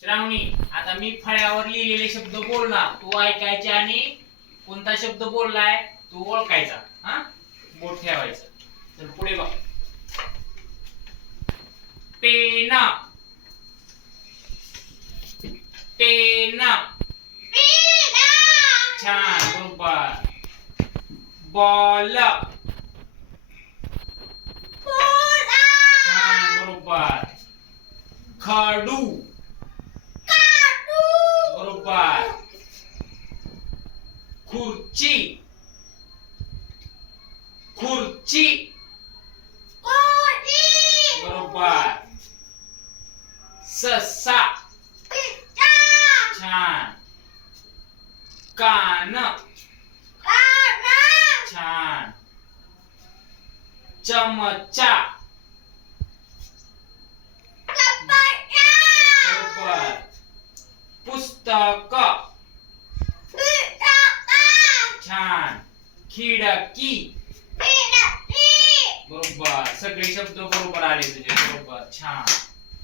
श्रावणी, आता मी फळ्यावर लिहिलेले शब्द बोलणार, तू ऐकायचे आणि कोणता शब्द बोललाय तू ओळखायचा. हा, बोट ठेवायचं. तर पुढे बघ. पेना, पेना, छान, बरोबर. बॉल, छान, बरोबर. खडू, बरोबर. खुर्ची, खुर्ची, बरोबर. ससा, छान. कान, छान. चमचा, बरोबर. पुस्तक, छान. खिडकी, बरोबर. सगळे शब्द बरोबर आले तुझे, बरोबर, छान.